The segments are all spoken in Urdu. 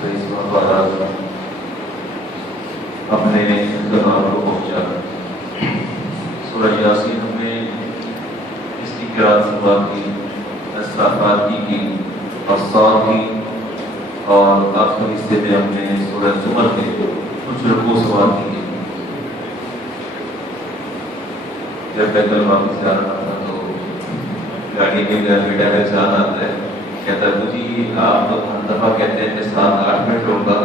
تو اس مفادات اپنے اختتام کو پہنچا۔ سورہ یاسین ہم نے اس کی قرأت سبا کی، الصافات کی اور صاد کی، اور آخری حصے میں ہم نے سورہ زمر کے کچھ رکوع سوال کی۔ جب میں کل واپس جا رہا تھا تو گاڑی کے گھر بیٹا میرے ساتھ آتا ہے، کہتا ہے مجھے آپ تو ہر دفعہ کہتے ہیں کہ 7-8 منٹ ہوگا،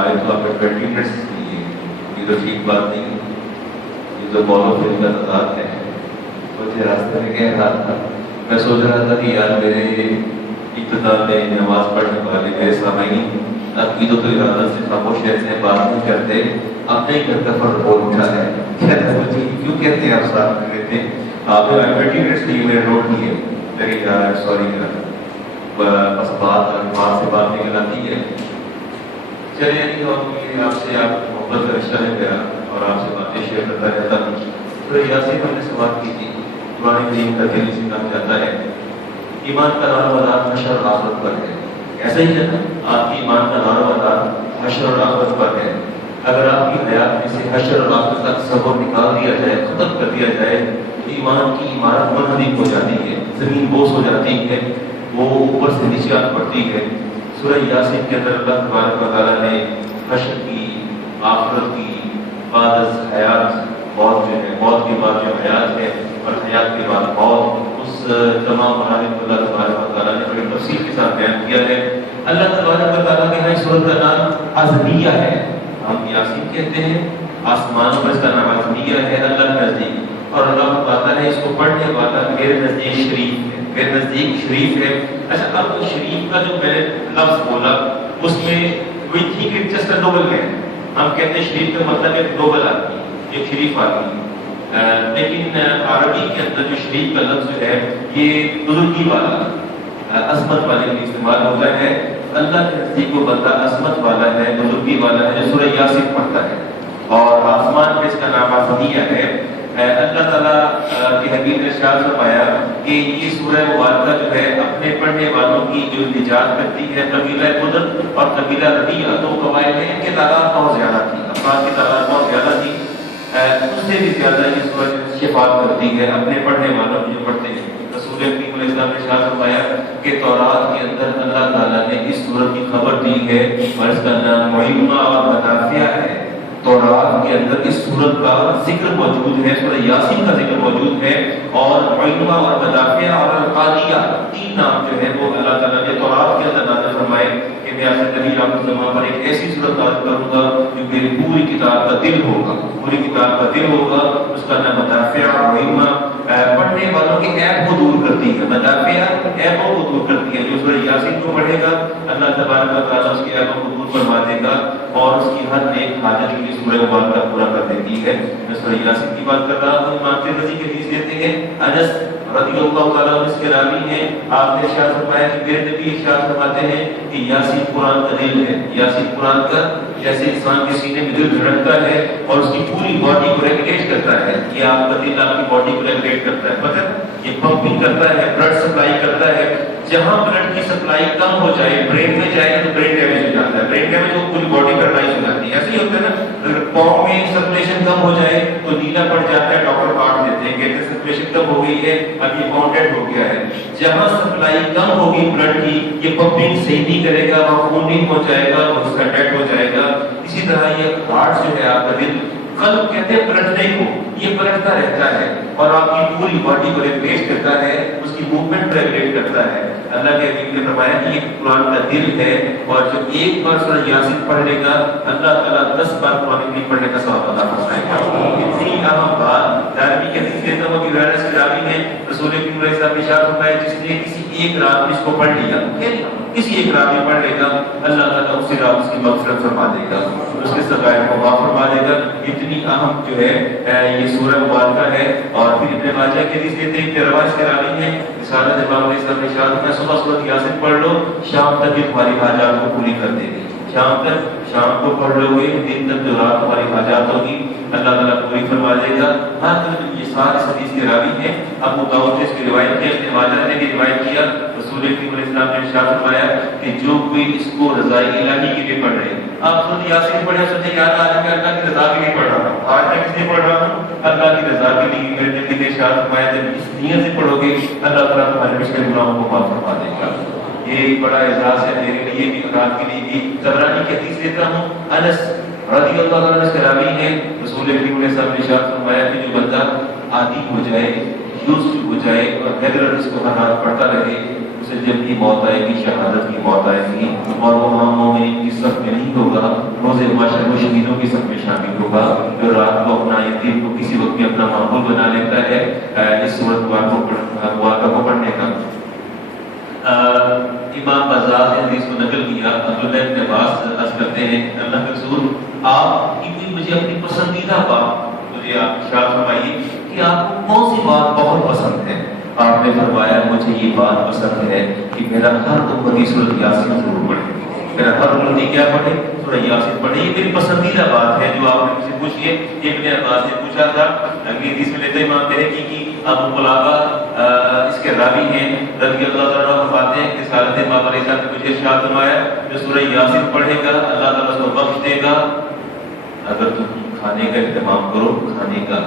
آئے تو آپ 20 منٹس دیجیے، یہ تو ٹھیک بات نہیں ہے، یہ تو فالو فیل کا تعداد ہے۔ مجھے راستے میں کہہ رہا تھا، میں سوچ رہا تھا کہ یار میرے ابتدا میں نماز پڑھنے والے میرے سامعین عقیدت و ارادت سے خاموش ایسے بات نہیں کرتے، اپنے ہی گھر کا فرد بول اٹھا ہے، کہتا ہے مجھے کیوں کہتے ہیں آپ ساتھ میں لیتے ہیں، آپ نے 20 منٹس لیے میرے روڈ لیے، لیکن یار سوری بس بات سے بات نکل آتی ہے۔ چلے آپ سے آپ محبت کا رشتہ ہے میرا اور آپ سے باتیں شیئر کرتا رہتا ہوں۔ تو یاسین ہم نے سوال کی تھی، قرآن کریم کا دل سے کہا جاتا ہے ایمان کا دار و مدار حشر اور آخرت پر ہے۔ ایسا ہی ہے نا، آپ کی ایمان کا دار و مدار حشر اور آخرت پر ہے۔ اگر آپ کی حیات میں سے حشر اور آخرت تک صبر نکال دیا جائے، ختم کر دیا جائے، تو ایمان کی عمارت منہدم ہو جاتی ہے، زمین بوس ہو جاتی ہے، وہ اوپر سے نیچے آ پڑتی ہے۔ سورہ یاسین کے اندر اللہ تبارک و تعالیٰ نے حشر کی، آخرت کی، بعد از حیات، موت جو ہے، موت کے بعد جو حیات ہے اور حیات کے بعد موت، اس تمام مہارت کو اللہ تبارک و تعالیٰ نے بڑی تفصیل کے ساتھ بیان کیا ہے۔ اللہ تبارک و تعالیٰ کے یہاں سورت کا نام عزمیہ ہے، ہم یاسین کہتے ہیں، آسمانوں پر اس کا نام عزمیہ ہے اللہ کے نزدیک، اور اللہ بتاتا ہے اس کو پڑھنے والا میرے نزدیک شریف ہے، میرے نزدیک شریف ہے۔ اچھا، اب شریف کا جو میں نے لفظ بولا اس میں we think it just a noble man, ہم کہتے ہیں شریف کا مطلب ایک نوبل آدمی، ایک شریف آدمی، لیکن عربی کے اندر جو شریف کا لفظ جو ہے یہ بزرگی والا، عظمت والے کے استعمال ہوتا ہے۔ اللہ کے نزدیک وہ بندہ عظمت والا ہے، بزرگی والا ہے جو سورہ یاسین پڑھتا ہے، اور آسمان پہ اس کا نام عزمیہ ہے۔ اللہ تعالیٰ کے حبیب نے ارشاد فرمایا کہ یہ سورہ مبارکہ جو ہے اپنے پڑھنے والوں کی جو نجات کرتی ہے۔ قبیلہ خدر اور قبیلہ ربیعہ دو قبائل ہیں، ان کی تعداد بہت زیادہ تھی، افراد کی تعداد بہت زیادہ تھی، اس سے بھی زیادہ یہ سورہ شفاعت کرتی ہے اپنے پڑھنے والوں جو پڑھتے ہیں۔ رسول کریم علیہ السلام نے ارشاد فرمایا کہ تورات کے اندر اللہ تعالیٰ نے اس سورت کی خبر دی ہے اور اس کا نام معینہ اور مدافعہ ہے۔ تورات کے اندر اس سورت کا ذکر موجود ہے، سورہ یاسین کا ذکر موجود ہے، اور معینہ اور مدافعہ اور القادیہ، تین نام جو ہے وہ اللہ تعالیٰ نے تورات کے اندر نازل فرمائے کہ میں آخر نبی آخر زمان پر ایک ایسی صورت نازل کروں گا جو میری پوری کتاب کا دل ہوگا، پوری کتاب کا دل ہوگا، اس کا نام مدافعہ معینہ، پڑھنے والوں کے عیب کو دور کرتی ہے، مدافعہ عیبوں کو دور کرتی ہے۔ جو سورہ یاسین کو پڑھے گا اللہ تبارک و تعالیٰ اس کے عیبوں کو دور فرما دے گا اور اس کی ہر نیک حاجت کی سورہ مبارکہ پورا کر دیتی ہے۔ میں سورہ یاسین کی بات کر رہا ہوں، امام ترمذی کے حدیث دیتے ہیں، انس رضی اللہ تعالیٰ عنہ اس کے راوی ہیں، آپ نے ارشاد فرمایا کہ میرے نبی ارشاد فرماتے ہیں کہ یاسین قرآن کا دل ہے، یاسین قرآن کا، جیسے انسان کے سینے میں دل دھڑکتا ہے اور اس کی پوری باڈی کو ریگولیٹ کرتا ہے، یہ آپ کا دل آپ کی باڈی کو ریگولیٹ کرتا ہے، پتہ یہ پمپنگ کرتا ہے، بلڈ سپلائی کرتا ہے۔ جہاں بلڈ کی سپلائی کم ہو جائے، برین میں جائے تو برین ڈیمیج ہو جاتا ہے، برین ڈیمیج ہو پوری باڈی پیرالائز ہو جاتی ہے۔ ایسے ہی ہوتا ہے نا، اگر پاؤں میں سرکولیشن کم ہو جائے تو نیلا پڑ جاتا ہے، ڈاکٹر کاٹ دیتے ہیں، کہتے ہیں سرکولیشن کم ہو گئی ہے، اب یہ باؤنڈیڈ ہو گیا ہے۔ جہاں سپلائی کم ہوگی بلڈ کی، یہ پمپنگ صحیح نہیں کرے گا، وہاں خون نہیں پہنچ جائے گا، وہ اس کا ڈیڈ ہو جائے گا۔ اسی طرح یہ ہارٹ جو ہے آپ کا دل، قلب کہتے ہیں پلٹنے کو، یہ پلٹتا رہتا ہے اور آپ کی پوری باڈی کو ریگولیٹ کرتا ہے، اس کی موومنٹ ریگولیٹ کرتا ہے۔ اللہ کے حبیب نے فرمایا کہ یہ قرآن کا دل ہے، اور جو ایک بار سورہ یاسین پڑھ لے گا اللہ تعالیٰ 10 بار قرآن کریم پڑھنے کا ثواب عطا فرمائے گا۔ اتنی اہم بات دارمی کے حدیث دیتا ہوں کہ ویرس کے راوی نے رسول کریم علیہ السلام نے ارشاد فرمایا جس نے کسی ایک رات میں اس کو پڑھ لیا، کسی ایک رات میں پڑھ لے گا اللہ تعالیٰ اسی رات اس کی مغفرت فرما دے گا، اس کے سغائر کو معاف فرما دے گا۔ اتنی اہم جو ہے یہ سورہ مبارکہ ہے۔ اور پھر ابن ماجہ کے حدیث دیتے ہیں کہ روایت کے راوی ہیں رسالت امام علیہ السلام نے ارشاد فرمایا صبح سورۃ یاسین پڑھ لو، شام تک یہ تمہاری حاجات کو پوری کر دے گی۔ شام کو پڑھ لو گے، دن تک جو رات تمہاری حاجات ہوگی اللہ تعالیٰ پوری فرما دے گا۔ ہاں، یہ سارے حدیث کے راوی ہیں، ابو داؤد نے اس کی روایت کیا، ابن ماجہ نے بھی روایت کیا، رسول کریم علیہ السلام نے ارشاد فرمایا کہ جو کوئی اس کو رضائے الہی کے لیے پڑھ رہے، آپ سورۃ یاسین پڑھے، سوچے یار آج میں اللہ کی رضا کے لیے پڑھ رہا ہوں، آج میں کس لیے پڑھ رہا ہوں؟ اللہ کی رضا کے لیے۔ میرے نبی نے ارشاد فرمایا جب اس نیت سے پڑھو گے اللہ تعالیٰ تمہارے پچھلے گناہوں کو معاف فرما دے گا۔ یہ بڑا اعزاز ہے میرے لیے بھی اور آپ کے لیے بھی۔ طبرانی کی حدیث لیتا ہوں، انس رضی اللہ عنہ سے راوی ہے، رسول کریم علیہ السلام نے ارشاد فرمایا کہ جو بندہ عادی ہو جائے، یوز ہو جائے اور ریگولر اس کو ہر رات پڑھتا رہے، اسے جب بھی موت آئے گی شہادت کی موت آئے گی اور وہ وہاں مومنین کی صف میں نہیں ہوگا، روز محشر میں شہیدوں کی صف میں شامل ہوگا۔ جو رات کو اپنا یا دن کو کسی وقت میں اپنا معمول بنا لیتا ہے اس صورت واقعہ کو پڑھنے کا۔ امام بزاز نے حدیث کو نقل کیا، عبداللہ ابن عباس عرض کرتے ہیں اللہ کے رسول آپ کی کوئی مجھے اپنی پسندیدہ بات مجھے آپ ارشاد فرمائیے کہ آپ کو کون سی بات بہت پسند ہے؟ آپ نے فرمایا مجھے یہ بات پسند ہے کہ میرا ہر امتی سورۃ یاسین ضرور پڑھے، میرا ہر امتی کیا پڑھے؟ سورۃ یاسین پڑھے۔ یہ میری پسندیدہ بات ہے جو آپ نے مجھ سے پوچھی ہے۔ ابن عباس نے پوچھا تھا، اگلی حدیث میں لیتے امام بہقی کی ابو قلابہ اس کے راوی ہیں رضی اللہ تعالیٰ عنہ فرماتے ہیں کہ رسالت امام علیہ السلام نے مجھے ارشاد فرمایا جو سورہ یاسین پڑھے گا اللہ تعالیٰ اس کو بخش دے گا اگر تم کھانے کا اہتمام کرو، کھانے کا،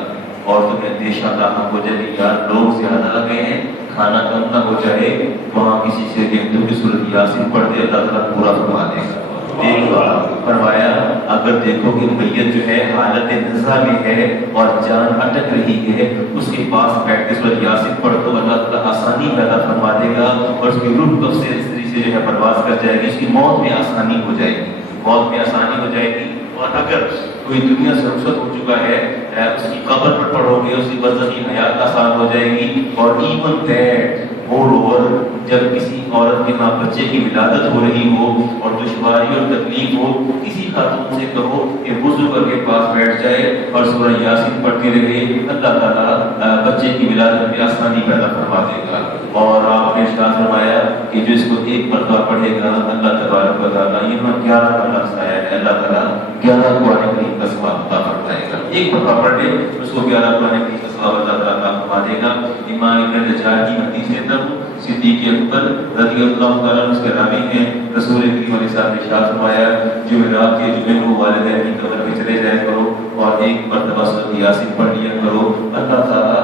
اور تمہیں اندیشہ لاحق ہو جائے کہ یار لوگ زیادہ آ گئے ہیں کھانا کم نہ ہو جائے، وہاں کسی سے کہ تم کی سورۃ یاسین پڑھ دے اللہ تعالیٰ پورا فرما دے گا۔ ایک بار فرمایا اگر دیکھو کہ میت جو ہے حالت نزا میں ہے اور جان اٹک رہی ہے، اس کے پاس بیٹھ کے سورۃ یاسین پڑھ تو اللہ تعالیٰ آسانی پیدا فرما دے گا اور اس کی روح قبض سے جو ہے پرواز کر جائے گی، اس کی موت میں آسانی ہو جائے گی، موت میں آسانی ہو جائے گی۔ اور اگر کوئی دنیا سے رخصت ہو چکا ہے اس کی قبر پر پڑھو گے اس کی برزخی حیات آسان ہو جائے گی۔ اور ایون دیٹ مور اوور جب کسی عورت کے ہاں بچے کی ولادت ہو رہی ہو اور دشواری اور تکلیف ہو، کسی خاتون سے کہو کہ وضو کر کے پاس بیٹھ جائے اور سورہ یاسین پڑھتی رہے، اللہ تعالیٰ بچے کی ولادت میں آسانی پیدا فرما دے گا۔ اور آپ نے ارشاد فرمایا کہ جو اس کو ایک مرتبہ پڑھے گا اللہ تبارک و تعالیٰ، یہاں 11 کا لفظ آیا ہے، اللہ تعالیٰ 11 قرآن کریم کا ثواب عطا فرمائے گا۔ ایک مرتبہ پڑھ لے اس کو 11 قرآن کریم کا ثواب عطا فرما دے گا۔ امام ابن رجاء کی حدیث لیتا ہوں، صدیق اکبر رضی اللہ تعالیٰ عنہ اس کے راوی ہیں، رسول کریم علیہ السلام نے ارشاد فرمایا جمعرات کے جمعے کو والدین کی قبر پہ چلے جایا کرو اور ایک مرتبہ سورۃ یاسین پڑھ لیا کرو، اللہ تعالیٰ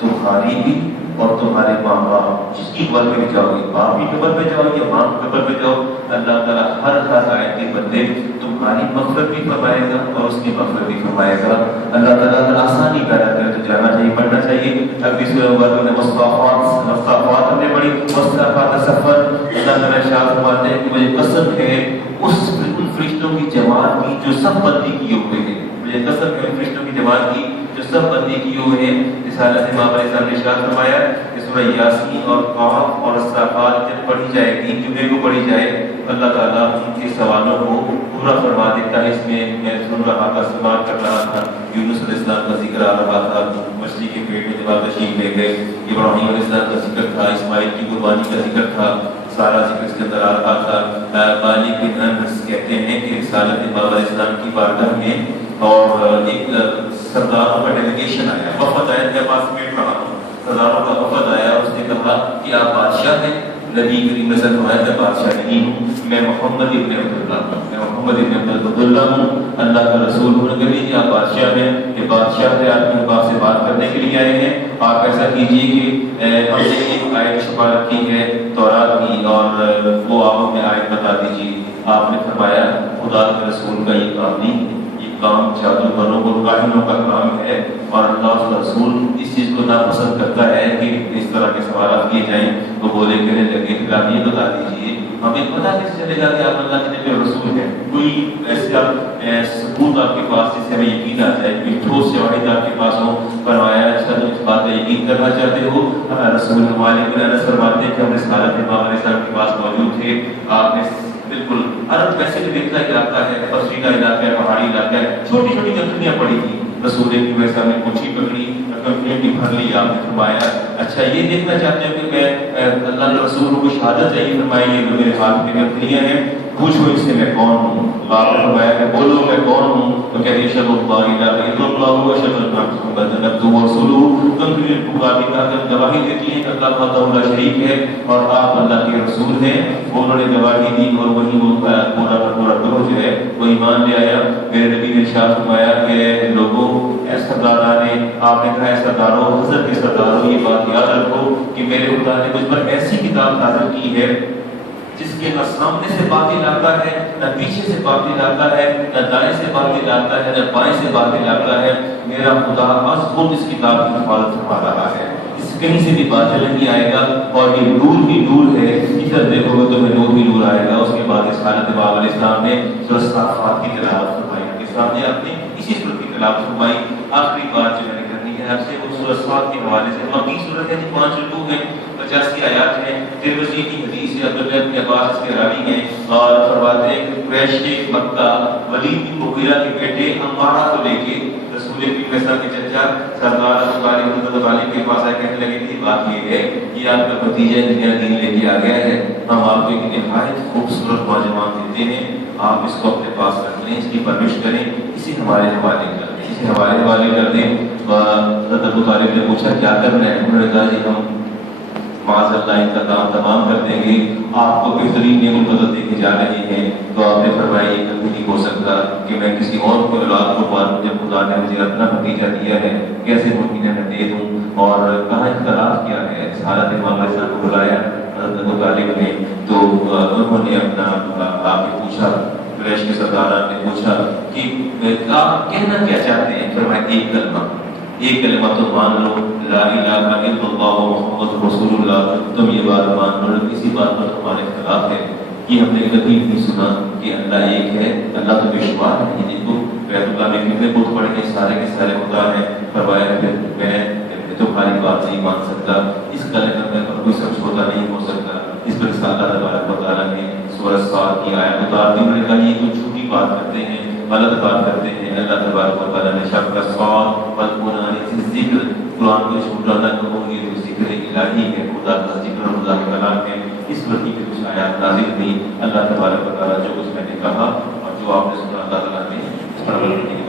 تمہاری بھی اور تمہارے ماں باپ جس کی قبر پہ جاؤ گے، باپ کی قبر پہ جاؤ یا ماں کی قبر پہ جاؤ، اللہ تعالیٰ ہر آیت کے بدلے تمہاری مغفرت بھی فرمائے گا اور اس کی مغفرت بھی فرمائے گا۔ اللہ تعالیٰ اگر آسانی پیدا کرے تو جانا چاہیے، پڑھنا چاہیے۔ اب اس میں مصطفیٰ ہم نے پڑھی، مصطفیٰ سفر، اللہ تعالیٰ ارشاد فرماتے ہیں کہ مجھے قسم ہے اس ان فرشتوں کی جماعت کی جو سب بندی کیے ہوئے ہیں، مجھے قسم ہے ان فرشتوں کی جماعت کی جو سب بندی کیے ہوئے ہیں۔ رسالت امام علیہ السلام نے ارشاد فرمایا کہ سورہ یاسین اور قاف اور الصافات جب پڑھی جائے گی، جمعے کو پڑھی جائے، اللہ تعالیٰ ان کے سوالوں کو پورا فرما دیتا ہے۔ اس میں سن رہا تھا، سماعت کر رہا تھا، یونس علیہ السلام کا ذکر آ رہا تھا، مچھلی کے پیٹ میں جب آپ تشریف لے گئے، ابراہیم علیہ السلام کا ذکر تھا، اسماعیل کی قربانی کا ذکر تھا، سارا ذکر اس کے اندر آ رہا تھا۔ مالک بن انس کہتے ہیں کہ رسالت امام علیہ السلام کی بارگاہ میں اور ایک سرداروں کا ڈیلیگیشن آیا، وفد آیا، میں پاس بیٹھ رہا ہوں، سرداروں کا وفد آیا، اس نے کہا کہ آپ بادشاہ ہیں؟ نبی کریم صلی اللہ علیہ وسلم، میں بادشاہ نہیں ہوں، میں محمد ابن عبداللہ ہوں، میں محمد ابن عبداللہ ہوں، اللہ کا رسول ہوں۔ نبی جی آپ بادشاہ ہیں، یہ بادشاہ ہے، آپ کے پاس سے بات کرنے کے لیے آئے ہیں، آپ ایسا کیجیے کہ ہم نے ایک آیت چھپا رکھی ہے تورات کی اور وہ آپ ہمیں آیت بتا دیجیے۔ آپ نے فرمایا خدا کے رسول کا یہ کام نہیں، یہ کام جادوگروں اور کاہنوں کا کام ہے اور اللہ اس کا رسول اس چیز کو ناپسند کرتا ہے کہ اس طرح کے سوالات کیے جائیں۔ وہ بولے کہنے لگے پھر آپ یہ بتا دیجیے ہمیں پتہ کیسے چلے گا کہ آپ اللہ کے نبی اور رسول ہیں؟ کوئی ایسا ثبوت آپ کے پاس جس سے ہمیں یقین آ جائے، کوئی ٹھوس شواہد آپ کے پاس ہو؟ فرمایا اچھا تم اس بات کا یقین کرنا چاہتے ہو؟ رسول مالک بن انس فرماتے ہیں کہ ہم رسالت امام علیہ السلام کے پاس موجود تھے، آپ نے بالکل عرب ویسے بھی دیکھتا علاقہ ہے، پسندیدہ علاقہ ہے، پہاڑی علاقہ ہے، چھوٹی چھوٹی گٹھلیاں پڑی تھی، رسول کی ویسا نے پوچھی پکڑی، کمپلیٹلی بھر لی آپ نے فرمایا اچھا یہ دیکھنا چاہتے ہیں کہ میں اللہ کے رسول کو شہادت چاہیے فرمائی یہ میرے ہاتھ میں کمپنیاں ہیں پوچھو اس سے میں کون ہوں آپ نے فرمایا کہ بولو میں کون ہوں تو کہتے ہیں اشہد اللہ الہ الا اللہ و اشہد ان محمدا عبدہ ورسولہ کمپلیٹ پکاری کا گواہی دیتی ہیں کہ اللہ وحدہ لا شریک ہے اور آپ اللہ کے رسول ہیں انہوں نے گواہی دی اور وہی وہ پورا گروہ جو ہے وہ ایمان لے آیا میرے نبی نے ارشاد فرمایا کہ لوگوں اے سردارانے آپ نے کہا اے سرداروں حضرت کے سرداروں یہ بات یاد رکھو کہ میرے خدا نے مجھ پر ایسی کتاب نازل کی ہے جس کے نہ سامنے سے باطل آتا ہے نہ پیچھے سے باطل آتا ہے نہ دائیں سے باطل آتا ہے نہ بائیں سے باطل آتا ہے میرا خدا از خود اس کتاب کی حفاظت فرما رہا ہے اس کہیں سے بھی باطل نہیں آئے گا اور یہ نور ہی نور ہے ادھر دیکھو گے تو میں نور ہی نور آئے گا اس کے بعد اس حالت باب علیہ السلام نے سورۃ صافات کی تلاوت فرمائی کے سامنے آپ نے اسی سورۃ کی تلاوت فرمائی آخری بات جو میں نے کرنی ہے آپ سے وہ سورۃ صاد کے حوالے سے باقی سورت ہے 5 رکوع ہیں 50 آیات ہیں ترمذی کی حدیث ہے عبداللہ بن عباس کے راوی ہیں اور فرماتے ہیں کہ قریش کے مکہ ولید بن مغیرہ کے بیٹے عمارہ کو لے کے رسول کریم صلی اللہ علیہ وسلم کے چچا سردار حضرت علی کے پاس آئے کہنے لگے کہ بات یہ ہے یہ آپ کا بھتیجا نیا دین لے کے آ گیا ہے ہم آپ کو ایک نہایت خوبصورت نوجوان دیتے ہیں آپ اس کو اپنے پاس رکھ لیں اس کی پرورش کریں اسے ہمارے حوالے کر دیں اسے ہمارے حوالے کر دیں حضرت ابو طالب نے پوچھا کیا کرنا ہے انہوں نے کہا جی ہم معاذ اللہ ان کا کام تمام کر دیں گے آپ کو بہترین نعمت بدل دے کے جا رہے ہیں تو آپ نے فرمایا یہ کبھی نہیں ہو سکتا کہ میں کسی اور کو اولاد کو ماروں جب خدا نے مجھے اپنا بھتیجا دیا ہے کیسے ممکن ہے میں دے دوں اور کہاں اختلاف کیا ہے اس حالت امام علیہ السلام کو بلایا حضرت ابو طالب نے تو انہوں نے اپنا آپ نے پوچھا قریش کے سرداران نے پوچھا کہ آپ کہنا کیا چاہتے ہیں فرمایا ایک کلمہ تو مان لو لا الہ الا اللہ محمد رسول اللہ تم یہ بات مان لو کسی بات پر تمہارے اختلاف ہے یہ ہم نے کبھی نہیں سنا کہ اللہ ایک ہے اللہ تو بے شمار ہے دیکھو بیت اللہ میں کتنے بت پڑے ہیں سارے کے سارے خدا ہیں فرمایا پھر میں تمہاری بات نہیں مان سکتا اس کلمہ میں کوئی سمجھوتا نہیں ہو سکتا اس پر اللہ تبارک و تعالیٰ نے سورۃ صاد کی آیت اتار دی انہوں نے کہا یہ تو جھوٹی بات کرتے ہیں غلط بات کرتے ہیں اللہ تبارک و تعالیٰ نے شب کا صاد والقرآن سے ذکر قرآن کو جھوٹا نہ کہو گے تو ذکر الہی ہے خدا کا ذکر اور خدا کا کلام ہے اس پر کی کچھ آیات نازل ہوئی اللہ تبارک و تعالیٰ جو کچھ میں نے کہا اور جو آپ نے سنا اللہ تعالیٰ نے اس پر عمل کرنے